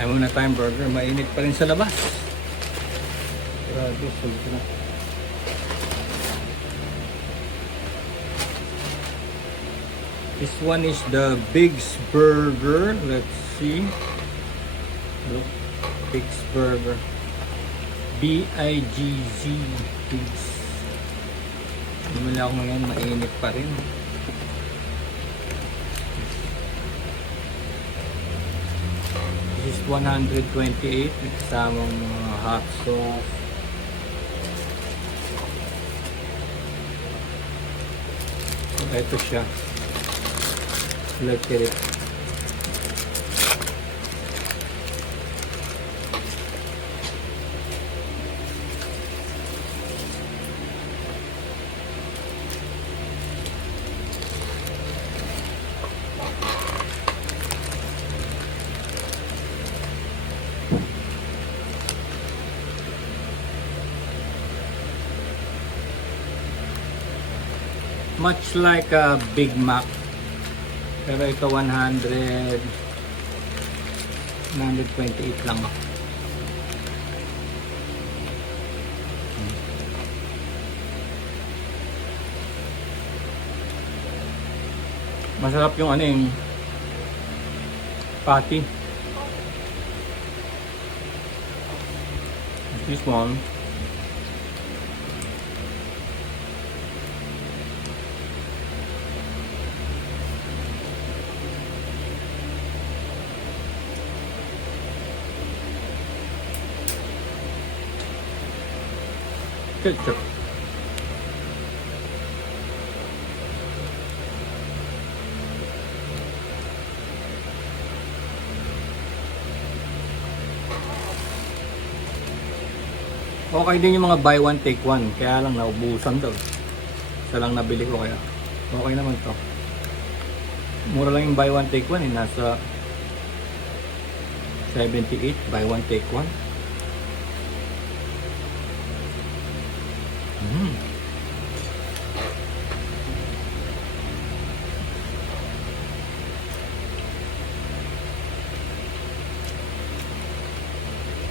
Kain muna tayong burger. Mainit pa rin sa labas. Grabe, sulit na. This one is the Big's Burger. Let's see. Look, Big's Burger. B-I-G-Z. Big's. Namala ako ngayon, mainit pa rin. This is 128. Nagkasamang mga hot sauce. So, ito siya. Look at it. Much like a Big Mac, pero ito 128 lang. Masarap yung ano yung patty. This one. Ketchup. Okay din yung mga buy one take one, kaya lang naubusan daw. Isa lang nabili ko kaya okay naman to. Mura lang yung buy one take one, nasa 78 buy one take one.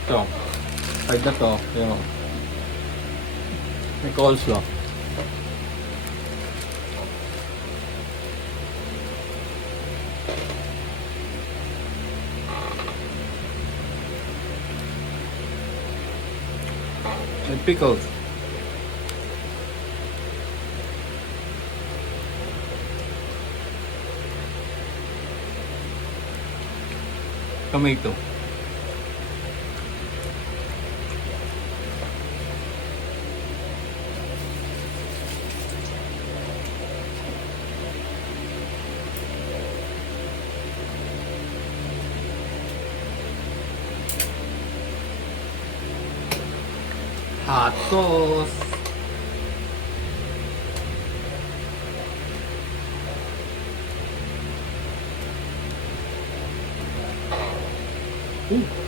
Ito, side na to, yung may coleslaw. May pickles. Tomato. Hot sauce.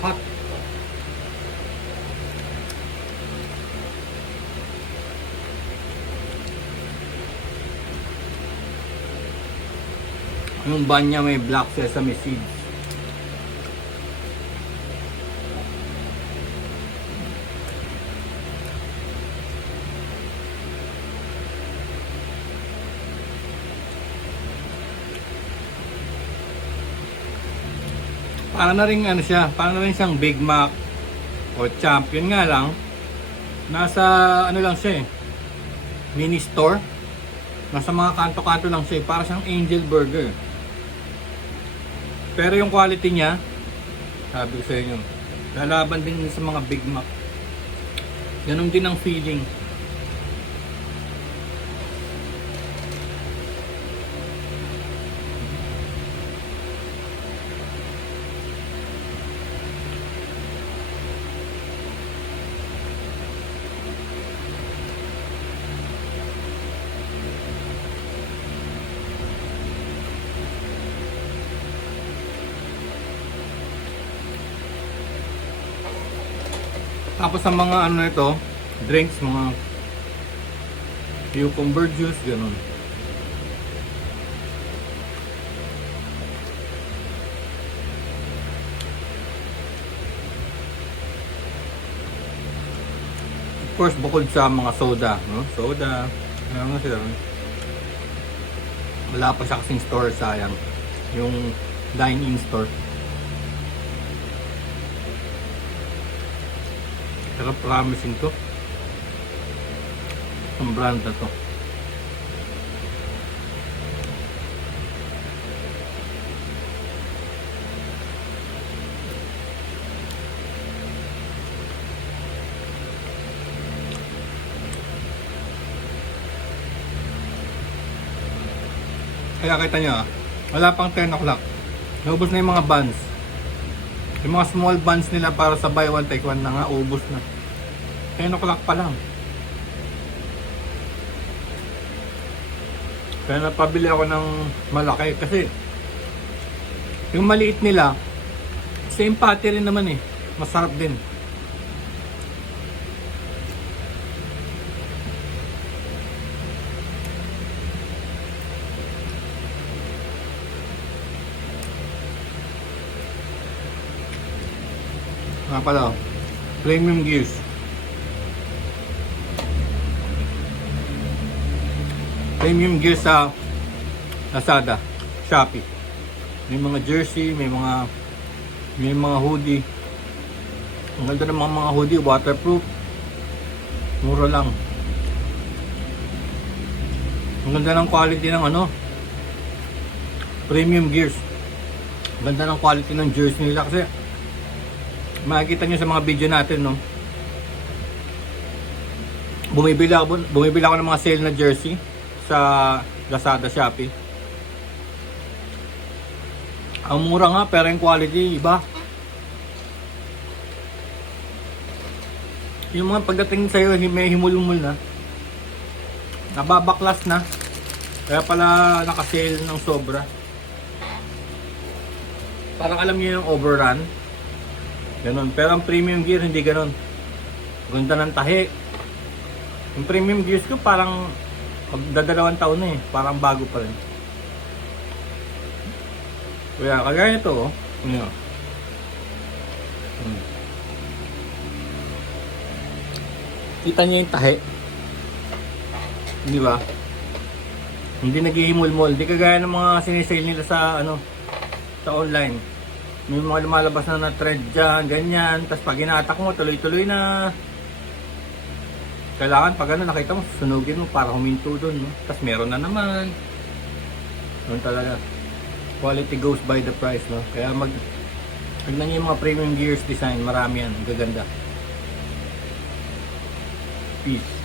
Hot. Yung bun niya may black sesame seeds. Para na rin ano siya, para na rin siyang Big Mac o Champion nga lang. Nasa ano lang siya eh, mini store. Nasa mga kanto-kanto lang siya eh, para siyang Angel Burger. Pero yung quality niya, sabi ko sa inyo, lalaban din sa mga Big Mac. Ganun din ang feeling. Tapos sa mga ano ito, drinks, mga cucumber juice, ganun. course, bukod sa mga soda, no? Soda, ano nga sila, wala pa siya kasing store, sayang. Yung dine-in store. Pero promising to. Ang brand na to. Kaya kita nyo, wala pang 10 o'clock. Naubos na yung mga buns. Yung mga small buns nila para sa buy one take one na nga, ubos na. 10 o'clock pa lang. Kaya napabili ako ng malaki kasi yung maliit nila, same patty rin naman eh. Masarap din. Nga pala, Premium Gears. Premium Gears sa Lazada, Shopee. May mga jersey, may mga hoodie. Ang ganda ng mga hoodie, waterproof. Mura lang. Ang ganda ng quality ng Premium Gears. Ang ganda ng quality ng jersey nila kasi makikita nyo sa mga video natin, no? Bumibili ako ng mga sale na jersey sa Lazada, Shopee. Ang mura nga pero yung quality iba. Yung mga pagdating sa'yo may himul-humul na, nababaklas na, kaya pala nakasale ng sobra. Parang alam niyo yung overrun ganon. Pero ang Premium Gear hindi ganon. Ganda ng tahi. Yung Premium Gears ko parang magdadalawang taon na eh. Parang bago pa rin. Kaya kagaya ito oh. Kita niyo yung tahi. Di ba? Hindi naghihimol-mol. Di kagaya ng mga sinisale nila sa sa online. May mga lumalabas na trend dyan, ganyan. Tapos pag inatak mo, tuloy-tuloy na. Kailangan pag nakita mo, sunugin mo para huminto dun. No? Tapos meron na naman. Doon talaga. Quality goes by the price. No? Kaya tignan nyo yung mga Premium Gears design. Marami yan. Gaganda. Peace.